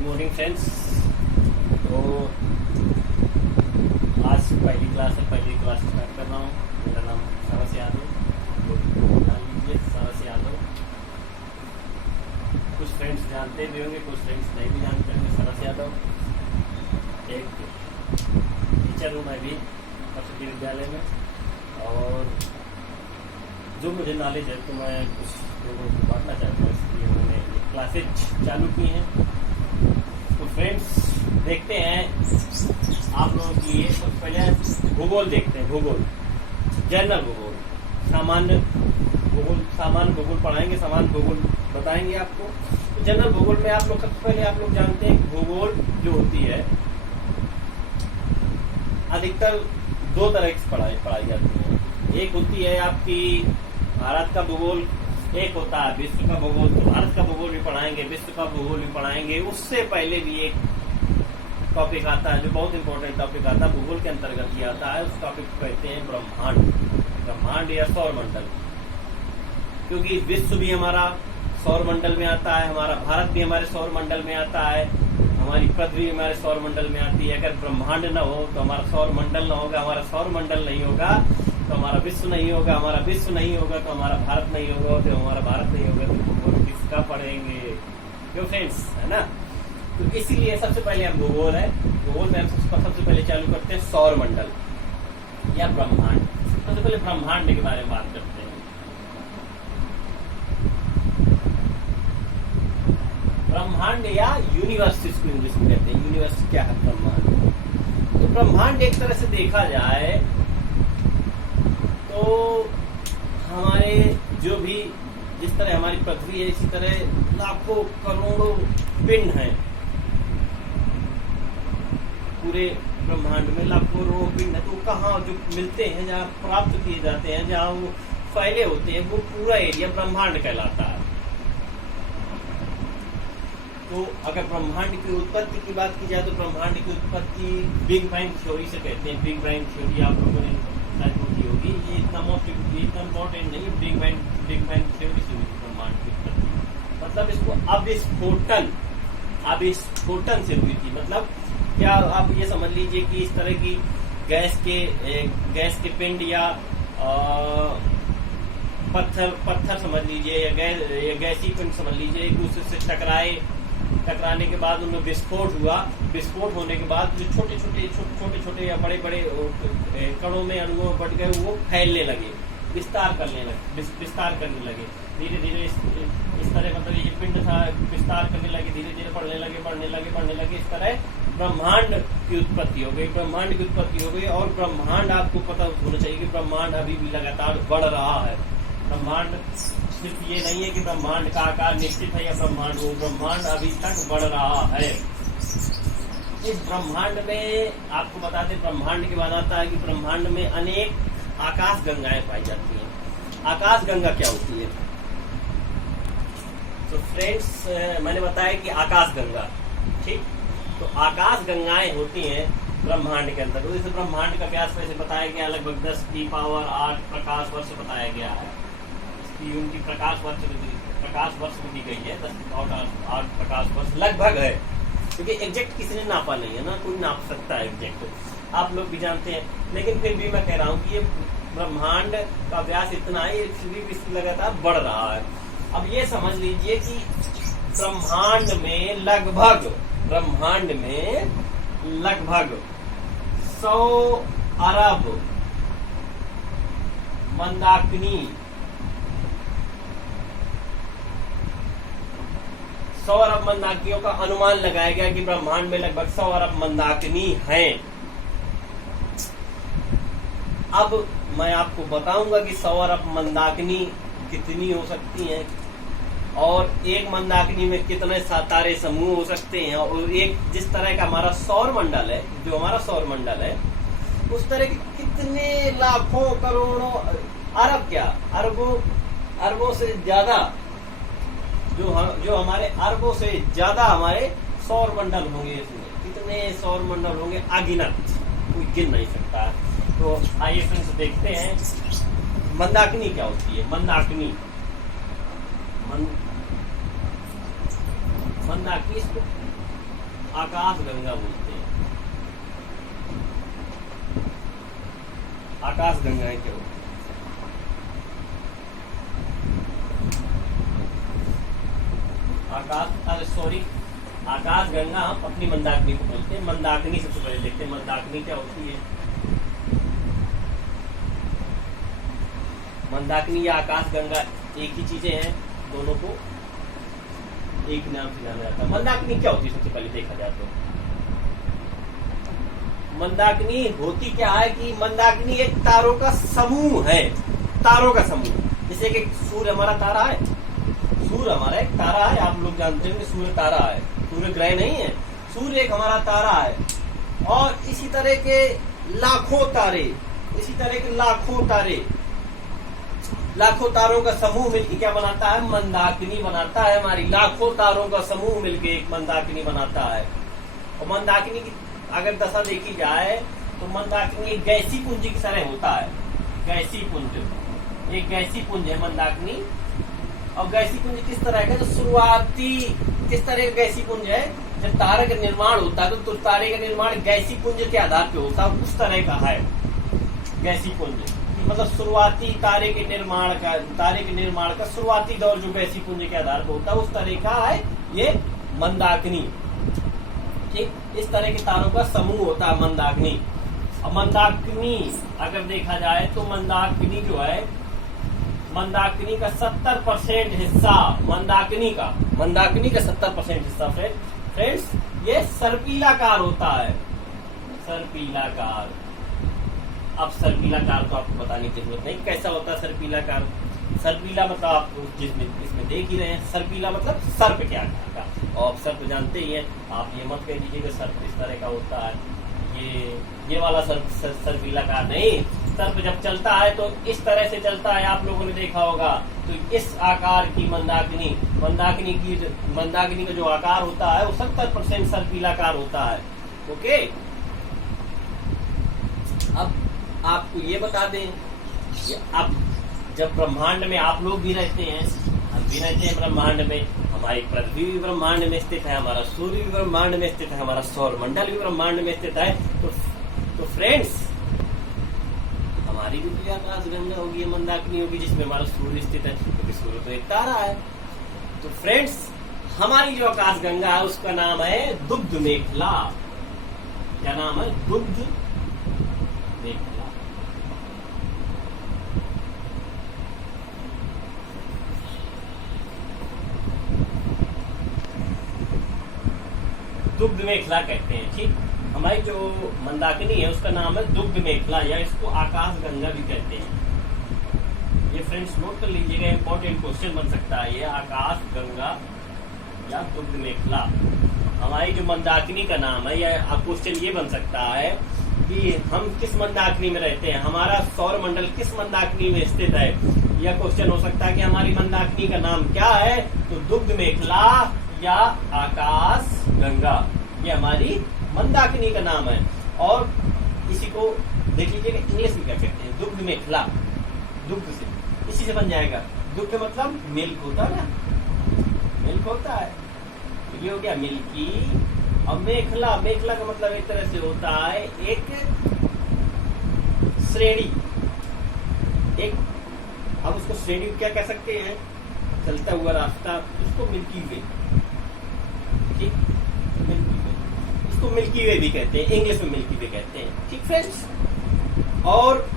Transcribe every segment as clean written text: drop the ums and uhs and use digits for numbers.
Morning friends. तो आज पहली क्लास स्टार्ट कर रहा हूँ। मेरा नाम सरस यादव, नाम लीजिए सरस यादव। कुछ फ्रेंड्स जानते भी होंगे, कुछ फ्रेंड्स नहीं भी जानते होंगे। सरस यादव एक टीचर हूँ मैं भी सरस्वती विद्यालय में, और जो मुझे नॉलेज है तो मैं कुछ लोगों को बांटना चाहता हूँ, इसलिए मैंने क्लासेज चालू की हैं। तो फ्रेंड्स देखते हैं आप लोगों के लिए। सबसे पहले भूगोल देखते हैं। भूगोल, जनरल भूगोल, सामान्य भूगोल पढ़ाएंगे, सामान्य भूगोल बताएंगे आपको। तो जनरल भूगोल में आप लोग सबसे पहले आप लोग जानते हैं कि भूगोल जो होती है अधिकतर दो तरह की पढ़ाई जाती है। एक होती है आपकी भारत का भूगोल, एक होता है विश्व का भूगोल। तो भारत का भूगोल भी पढ़ाएंगे, विश्व का भूगोल भी पढ़ाएंगे। उससे पहले भी एक टॉपिक आता है जो बहुत इंपॉर्टेंट टॉपिक आता है, भूगोल के अंतर्गत ही आता है। उस टॉपिक को कहते हैं ब्रह्मांड या सौर मंडल। क्योंकि विश्व भी हमारा सौर मंडल में आता है, हमारा भारत भी हमारे सौर मंडल में आता है, हमारी पृथ्वी भी हमारे सौर मंडल में आती है। अगर ब्रह्मांड न हो तो हमारा सौर मंडल न होगा, हमारा सौर मंडल नहीं होगा तो हमारा विश्व नहीं होगा, हमारा विश्व नहीं होगा तो हमारा भारत नहीं होगा, तो हमारा भारत नहीं होगा तो भूगोल किसका पढ़ेंगे? क्यों फ्रेंड्स, है ना? तो इसीलिए सबसे पहले हम भूगोल में हम सबसे पहले चालू करते हैं सौर मंडल या ब्रह्मांड। सबसे पहले ब्रह्मांड के बारे में बात करते हैं। ब्रह्मांड या यूनिवर्स इसको इंग्लिश में कहते हैं। यूनिवर्स क्या है? ब्रह्मांड। तो ब्रह्मांड एक तरह से देखा जाए तो हमारे जो भी जिस तरह हमारी पृथ्वी है, इसी तरह लाखों करोड़ों पिंड हैं। पूरे ब्रह्मांड में लाखों करोड़ों पिंड है। तो कहाँ जो मिलते हैं, जहाँ प्राप्त किए जाते हैं, जहाँ वो फैले होते हैं, वो पूरा एरिया ब्रह्मांड कहलाता है। तो अगर ब्रह्मांड की उत्पत्ति की बात की जाए तो ब्रह्मांड की उत्पत्ति बिग बैंग थ्योरी से कहते हैं। बिग बैंग थ्योरी आप लोगों ने होगी, ये इतना इम्पोर्टेंट नहीं। बिग बैंग थ्योरी से हुई ब्रह्मांड की उत्पत्ति। मतलब इसको अविस्फोटन से हुई थी। मतलब क्या आप ये समझ लीजिए कि इस तरह की गैस के पिंड या पत्थर समझ लीजिए या गैसीय पिंड समझ लीजिए, एक दूसरे से टकराने के बाद उनमें विस्फोट हुआ। विस्फोट होने के बाद जो छोटे या बड़े कणों में अणुओं बढ़ गए, वो फैलने लगे, विस्तार करने लगे। धीरे धीरे इस तरह, मतलब ये पिंड था, विस्तार करने लगे, धीरे धीरे बढ़ने लगे। इस तरह ब्रह्मांड की उत्पत्ति हो गई। और ब्रह्मांड आपको पता होना चाहिए कि ब्रह्मांड अभी भी लगातार बढ़ रहा है। ब्रह्मांड सिर्फ ये नहीं है कि ब्रह्मांड का आकार निश्चित है या ब्रह्मांड अभी तक बढ़ रहा है। इस ब्रह्मांड में आपको बता दें, ब्रह्मांड के बाद आता है कि ब्रह्मांड में अनेक आकाश गंगाएं पाई जाती हैं। आकाश गंगा क्या होती है? तो फ्रेंड्स मैंने बताया कि आकाश गंगा, ठीक। तो आकाश गंगाएं होती हैं ब्रह्मांड के अंदर। तो इस ब्रह्मांड का व्यास वैसे बताया गया लगभग 10⁸ प्रकाश वर्ष बताया गया है। उनकी प्रकाश वर्ष में दी गई है 10⁸ प्रकाश वर्ष लगभग है, क्योंकि एग्जैक्ट किसी ने नापा नहीं है ना, कोई नाप सकता है एग्जैक्ट, आप लोग भी जानते हैं। लेकिन फिर भी मैं कह रहा हूँ कि ये ब्रह्मांड का व्यास इतना है, इसकी लगातार बढ़ रहा है। अब ये समझ लीजिए कि ब्रह्मांड में लगभग 100 अरब मंदाकिनी 100 अरब मंदाकिनियों का अनुमान लगाया गया कि ब्रह्मांड में लगभग 100 अरब मंदाकिनी हैं। अब मैं आपको बताऊंगा कि 100 अरब मंदाकिनी कितनी हो सकती हैं, और एक मंदाकिनी में कितने तारे समूह हो सकते हैं, और एक जिस तरह का हमारा सौर मंडल है, जो हमारा सौर मंडल है, उस तरह के कितने लाखों करोड़ों अरबों से ज्यादा जो हमारे अरबों से ज्यादा हमारे सौर मंडल होंगे। इसमें कितने सौर मंडल होंगे? अगिनत, कोई गिन नहीं सकता है। तो आइए फ्रेंड्स देखते हैं मंदाकिनी क्या होती है। मंदाकिनी मंदाकिनी आकाश गंगा बोलते हैं। आकाश गंगा क्या होती है? आकाश गंगा हम अपनी मंदाकिनी को बोलते हैं। मंदाकिनी सबसे पहले देखते हैं मंदाकिनी क्या होती है। मंदाकिनी या आकाश गंगा एक ही चीजें हैं, दोनों को एक नाम से जाना जाता है। मंदाकिनी क्या होती है सबसे पहले देखा जाए तो मंदाकिनी होती क्या है कि मंदाकिनी एक तारों का समूह है। तारों का समूह, जैसे कि सूर्य हमारा तारा है, सूर्य हमारा एक तारा है, आप लोग जानते हैं कि सूर्य तारा है, सूर्य ग्रह नहीं है, सूर्य एक हमारा तारा है। और इसी तरह के लाखों तारे, इसी तरह के लाखों तारों का समूह मिलकर क्या बनाता है? मंदाकिनी बनाता है। हमारी लाखों तारों का समूह मिलकर एक मंदाकिनी बनाता है। और मंदाकिनी की अगर दशा देखी जाए तो मंदाकिनी एक गैसी पुंज की तरह होता है। गैसी पुंज, एक गैसी पुंज है मंदाकिनी। और गैसी पुंज किस तरह का? जो शुरुआती किस तरह का गैसी पुंज है? जब तारे का निर्माण होता है तो तारे का निर्माण गैसी पुंज के आधार पर होता है, उस तरह का है गैसी पुंज। मतलब शुरुआती तारे के निर्माण का शुरुआती दौर जो गैसी पुंज के आधार पर होता है, उस तरह का है ये मंदाकिनी। ठीक, इस तरह के तारों का समूह होता है मंदाकिनी। और मंदाकिनी अगर देखा जाए तो मंदाकिनी जो है, मंदाकिनी का 70% हिस्सा, मंदाकिनी का 70% हिस्सा फ्रेंड्स ये सर्पिलाकार होता है। सर्पिलाकार। अब सर्पिलाकार तो आपको बताने की जरूरत नहीं कैसा होता है सर्पिलाकार। सर्पिला मतलब आप जिसमें इसमें देख ही रहे हैं, सर्पिला मतलब सर्प क्या का। और आप सर्प जानते ही हैं, आप ये मत कह दीजिए कि सर्प इस तरह का होता है, ये वाला सर्प सर्पिलाकार नहीं। सर्प जब चलता है तो इस तरह से चलता है, आप लोगों ने देखा होगा। तो इस आकार की मंदाकिनी का जो आकार होता है वो 70% सर्पिलाकार होता है। ओके, अब आपको ये बता दें कि अब जब ब्रह्मांड में आप लोग भी रहते हैं, हम भी रहते हैं ब्रह्मांड में, हमारी पृथ्वी भी ब्रह्मांड में स्थित है, हमारा सूर्य भी ब्रह्मांड में स्थित है, हमारा सौर मंडल भी ब्रह्मांड में स्थित है। तो फ्रेंड्स हमारी भी आकाश गंगा होगी, मंदाकिनी होगी, जिसमें हमारा सूर्य स्थित है, क्योंकि सूर्य तो एक तारा है। तो फ्रेंड्स हमारी जो आकाश गंगा है उसका नाम है दुग्ध मेखला। क्या नाम है? दुग्ध मेखला। दुग्ध मेखला कहते हैं। ठीक, हमारी जो मंदाकिनी है उसका नाम है दुग्ध मेखला, या इसको आकाश गंगा भी कहते हैं। ये फ्रेंड्स नोट कर लीजिएगा, इंपॉर्टेंट क्वेश्चन बन सकता है ये, आकाश गंगा या दुग्ध मेखला। हमारी जो मंदाकिनी का नाम है, या क्वेश्चन ये बन सकता है कि हम किस मंदाकिनी में रहते हैं, हमारा सौर मंडल किस मंदाकिनी में स्थित है। यह क्वेश्चन हो सकता है कि हमारी मंदाकिनी का नाम क्या है, तो दुग्ध मेखला या आकाश गंगा, ये हमारी मंदाकिनी का नाम है। और इसी को देख लीजिएगा इंग्लिश में क्या कहते हैं, दुग्ध मेखला। दुग्ध से इसी से बन जाएगा, दुग्ध मतलब मिल्क होता है ना, मिल्क होता है, ये हो गया मिल्की। और मेखला, मेखला का मतलब एक तरह से होता है एक श्रेणी, एक, हम उसको श्रेणी क्या कह सकते हैं, चलता हुआ रास्ता, उसको मिल्की वे। ठीक, मिल्की वे, इसको मिल्की वे भी कहते हैं, इंग्लिश में मिल्की वे कहते हैं। ठीक फ्रेंड्स, और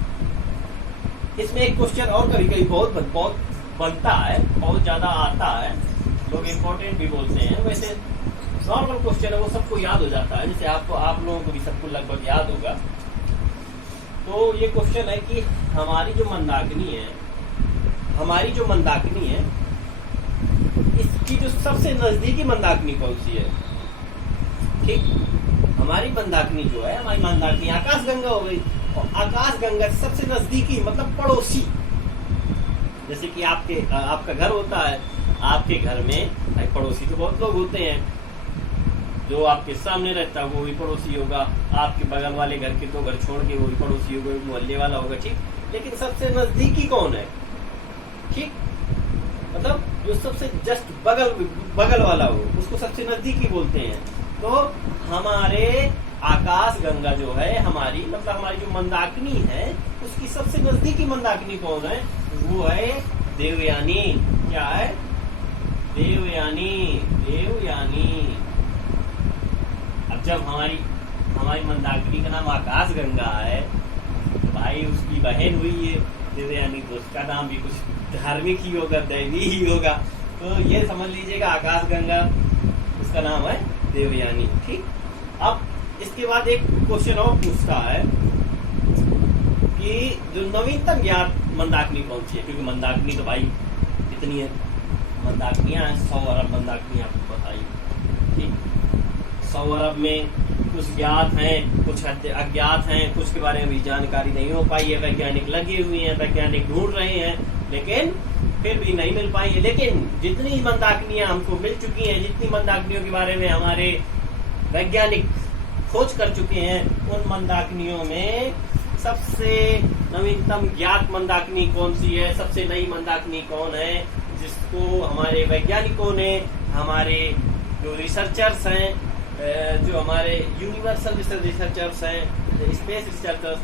इसमें एक क्वेश्चन और कभी कभी बहुत बनता है, बहुत ज्यादा आता है, लोग इम्पोर्टेंट भी बोलते हैं। वैसे नॉर्मल क्वेश्चन है, वो सबको याद हो जाता है, जैसे आपको, आप लोगों को भी सबको लगभग याद होगा। तो ये क्वेश्चन है कि हमारी जो मंदाकिनी है, इसकी जो सबसे नजदीकी मंदाकिनी कौन सी है। ठीक, हमारी मंदाकिनी जो है, हमारी मंदाकिनी आकाश गंगा हो गई। और आकाश गंगा सबसे नजदीकी मतलब पड़ोसी, जैसे कि आपका घर होता है, आपके घर में पड़ोसी तो बहुत लोग होते हैं, जो आपके सामने रहता है वो भी पड़ोसी होगा, आपके बगल वाले घर के 2 घर छोड़ के वो भी पड़ोसी होगा, मोहल्ले वाला होगा। ठीक, लेकिन सबसे नजदीकी कौन है? ठीक, मतलब जो सबसे जस्ट बगल वाला हो, उसको सबसे नजदीकी बोलते हैं। तो हमारे आकाश गंगा जो है हमारी, मतलब हमारी जो मंदाकिनी है, उसकी सबसे नजदीकी मंदाकिनी कौन है? वो है देवयानी। क्या है? देवयानी। देवयानी। अब जब हमारी मंदाकिनी का नाम आकाश गंगा है तो भाई उसकी बहन हुई है देवयानी, तो उसका नाम भी कुछ धार्मिक ही होगा, दैवी ही होगा। तो ये समझ लीजिएगा आकाश गंगा, उसका नाम है देवयानी। ठीक। अब इसके बाद एक क्वेश्चन और पूछता है कि जो नवीनतम ज्ञात मंदाकिनी कौन सी है? क्योंकि मंदाकिनी तो भाई कितनी है, मंदाकिनियां 100 अरब मंदाकिनियां आपको बताइए। ठीक। 100 अरब में कुछ ज्ञात हैं, कुछ अज्ञात हैं, कुछ के बारे में भी जानकारी नहीं हो पाई है। वैज्ञानिक लगे हुए हैं, वैज्ञानिक ढूंढ रहे हैं, लेकिन फिर भी नहीं मिल पाई है। लेकिन जितनी मंदाकिनियां हमको मिल चुकी हैं, जितनी मंदाकिनियों के बारे में हमारे वैज्ञानिक खोज कर चुके हैं, उन मंदाकिनियों में सबसे नवीनतम ज्ञात मंदाकिनी कौन सी है? सबसे नई मंदाकिनी कौन है? जिसको हमारे वैज्ञानिकों ने, हमारे जो रिसर्चर्स हैं, जो हमारे यूनिवर्सल रिसर्चर्स हैं, स्पेस रिसर्चर्स,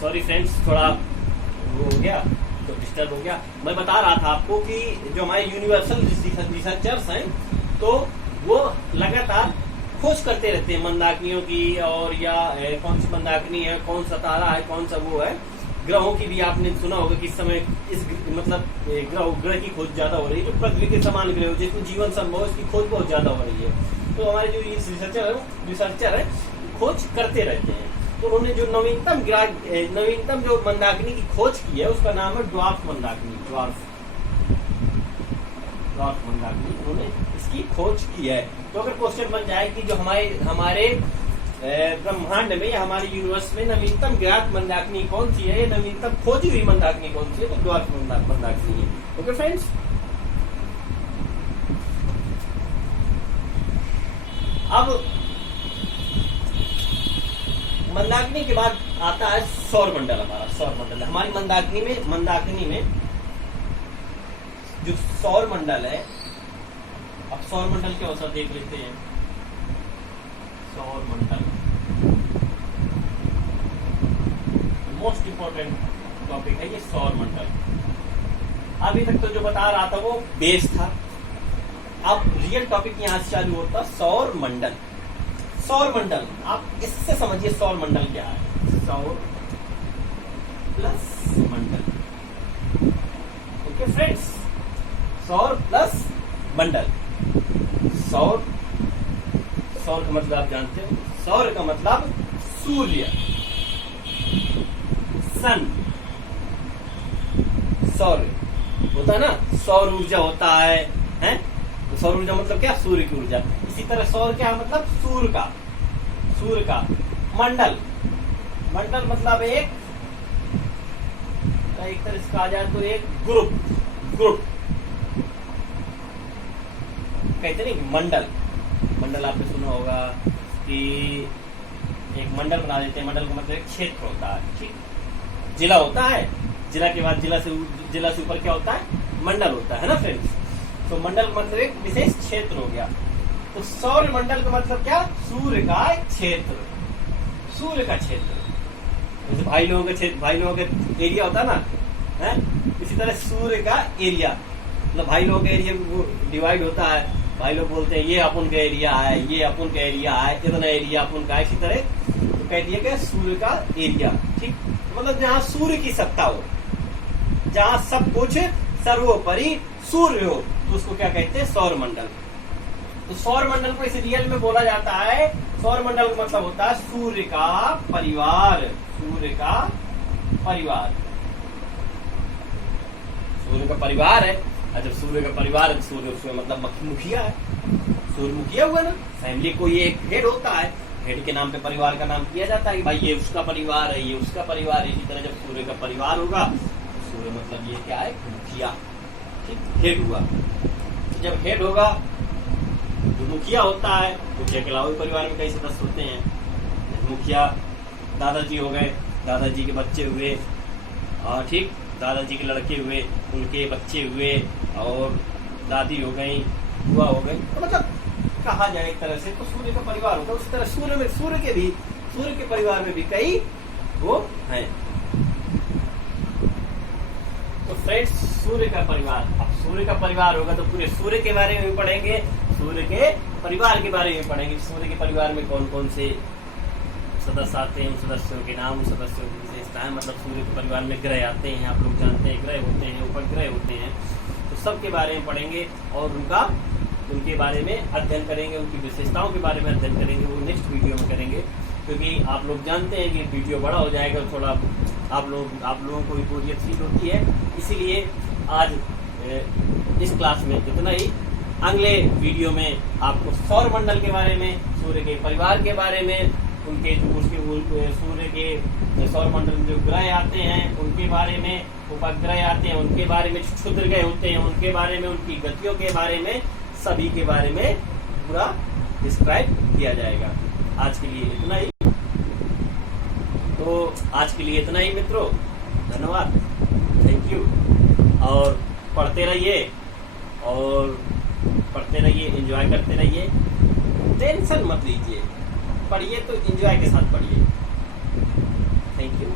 सॉरी फ्रेंड्स थोड़ा वो हो गया तो डिस्टर्ब हो गया। मैं बता रहा था आपको कि जो हमारे यूनिवर्सल रिसर्चर्स हैं तो वो लगातार खोज करते रहते हैं मंदाकिनियों की, और या कौन सी मंदाकिनी है, कौन सा तारा है, कौन सा वो है। ग्रहों की भी आपने सुना होगा कि इस समय इस मतलब ग्रह की खोज ज्यादा हो रही है, जो पृथ्वी के समान ग्रह हो जिसमें जीवन संभव है, इसकी खोज बहुत ज्यादा हो रही है। तो हमारे जो रिसर्चर है खोज करते रहते हैं। तो उन्होंने जो नवीनतम जो मंदाकिनी की खोज की है उसका नाम है ड्वार्फ मंदाकिनी। ड्वार्फ मंदाकिनी उन्होंने इसकी खोज की है। तो अगर क्वेश्चन बन जाए कि जो हमारे ब्रह्मांड में या हमारे यूनिवर्स में नवीनतम ज्ञात मंदाकिनी कौन सी है, नवीनतम खोजी हुई मंदाकिनी कौन सी है, तो ड्वार्फ मंदाकिनी है। Okay friends. अब मंदाकिनी के बाद आता है सौर मंडल। हमारी मंदाकिनी में जो सौर मंडल है, अब सौर मंडल क्या होता है देख लेते हैं। सौर मंडल मोस्ट इंपोर्टेंट टॉपिक है ये सौर मंडल। अभी तक तो जो बता रहा था वो बेस था, अब रियल टॉपिक यहां से चालू होता सौर मंडल। सौर मंडल आप इससे समझिए सौर मंडल क्या है। सौर प्लस मंडल। ओके फ्रेंड्स, सौर प्लस मंडल। सौर का मतलब आप जानते हो, सौर का मतलब सूर्य, सन। सौर होता है ना, सौर ऊर्जा होता है, हैं? तो सौर ऊर्जा मतलब क्या? सूर्य की ऊर्जा। इसी तरह सौर क्या मतलब? सूर्य का। मंडल मतलब एक तरह से कहा जाए तो एक ग्रुप कहते नहीं। मंडल आपने सुना होगा कि एक मंडल बना देते हैं। मंडल का मतलब एक क्षेत्र होता है। ठीक। जिला होता है, जिला के बाद जिला से ऊपर क्या होता है? मंडल होता है ना फ्रेंड्स। तो मंडल मतलब एक विशेष क्षेत्र हो गया। तो सौर मंडल का मतलब क्या? सूर्य का क्षेत्र। जैसे भाई लोगों का एरिया होता है ना, है? इसी तरह सूर्य का एरिया, मतलब भाई लोगों का एरिया डिवाइड होता है। भाई लोग बोलते हैं ये अपन का एरिया है, ये अपन का एरिया है, इतना एरिया अपन का है। इसी तरह तो कह दिया क्या? सूर्य का एरिया। ठीक। मतलब जहाँ सूर्य की सत्ता हो, जहाँ सब कुछ सर्वोपरि सूर्य हो, तो उसको क्या कहते हैं? सौर मंडल। तो सौर मंडल को इस रियल में बोला जाता है, सौर मंडल का मतलब होता है सूर्य का परिवार। सूर्य का परिवार है। जब सूर्य का परिवार है, सूर्य उसमें मतलब मुखिया है। सूर्य मुखिया हुआ ना, फैमिली को ये एक हेड होता है, हेड के नाम पे परिवार का नाम किया जाता है कि भाई ये उसका परिवार है, ये उसका परिवार है। इसी तरह जब सूर्य का परिवार होगा तो सूर्य मतलब ये क्या है? मुखिया। ठीक। हेड हुआ। तो जब हेड होगा, जो मुखिया होता है, मुखिया के अलावा परिवार में कई सदस्य होते हैं। मुखिया दादाजी हो गए, दादाजी के बच्चे हुए, ठीक, दादाजी के लड़के हुए, उनके बच्चे हुए, और दादी हो गई, बुआ हो गई। तो मतलब कहा जाए एक तरह से तो सूर्य का परिवार होता है, उसी तरह सूर्य के परिवार में भी कई वो हैं। तो फ्रेंड्स, सूर्य का परिवार, अब सूर्य का परिवार होगा तो पूरे सूर्य के बारे में भी पढ़ेंगे, सूर्य के परिवार के बारे में पढ़ेंगे। सूर्य के परिवार में कौन कौन से सदस्य आते हैं, उन सदस्यों के नाम, सदस्यों की विशेषताएं, मतलब सूर्य के परिवार में ग्रह आते हैं, आप लोग जानते हैं ग्रह होते हैं, उपग्रह होते हैं, तो सब के बारे में पढ़ेंगे और उनके बारे में अध्ययन करेंगे, उनकी विशेषताओं के बारे में अध्ययन करेंगे। वो नेक्स्ट वीडियो में करेंगे, क्योंकि आप लोग जानते हैं कि वीडियो बड़ा हो जाएगा, थोड़ा आप लोगों को भी बोरियत फील होती है, इसीलिए आज इस क्लास में इतना ही। अगले वीडियो में आपको सौर मंडल के बारे में, सूर्य के परिवार के बारे में, सूर्य के सौर मंडल में जो ग्रह आते हैं उनके बारे में, उपग्रह आते हैं उनके बारे में, क्षुद्र ग्रह होते हैं उनके बारे में, उनकी गतियों के बारे में, सभी के बारे में पूरा डिस्क्राइब किया जाएगा। आज के लिए इतना ही। तो आज के लिए इतना ही मित्रों, धन्यवाद, थैंक यू। और पढ़ते रहिए, एंजॉय करते रहिए, टेंशन मत लीजिए, पढ़िए तो एंजॉय के साथ पढ़िए। Thank you.